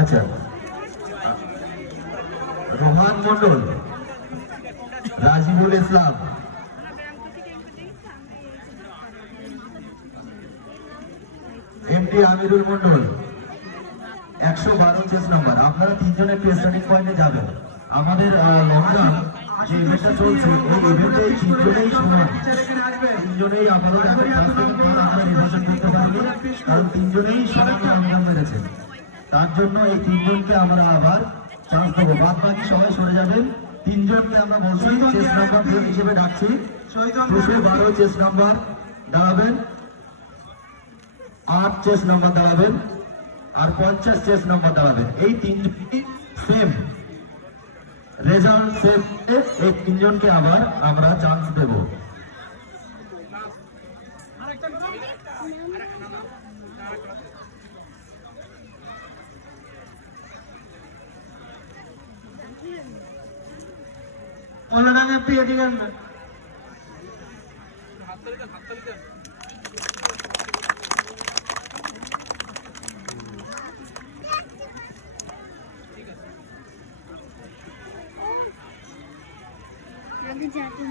আচ্ছা, রোহান মন্ডল, রাজিবুল ইসলাম, এমটি আমিরুল Mondal, 112 chess number. আপনারা তিনজনের স্টার্টিং পয়েন্টে যাবেন। আমাদের লঙ্কা যে ইভেন্টটা চলছে এই ইভেন্টে তিনজনেই সমান, তিনজনেই আপনারা নির্বাচন করতে পারবেন, কারণ তিনজনেই সমান রান মেরেছে। তার জন্য এই তিনজনকে আমরা আবার চান্স দেবো। বাদ বাকি সবাই সরে যাবেন। তিনজনকে আমরা বলছি চেস নাম্বার হিসেবে ডাকছি। 212 চেস নাম্বার দাঁড়াবেন, 8 চেস নাম্বার দাঁড়াবেন, আর 50 চেস নাম্বার দাঁড়াবেন। এই তিনজনই সেম রেজাল্ট, সেম। এই তিনজনকে আবার আমরা চান্স দেব। অনলাইনে পেয়ে দিবেন না। আগে যাতে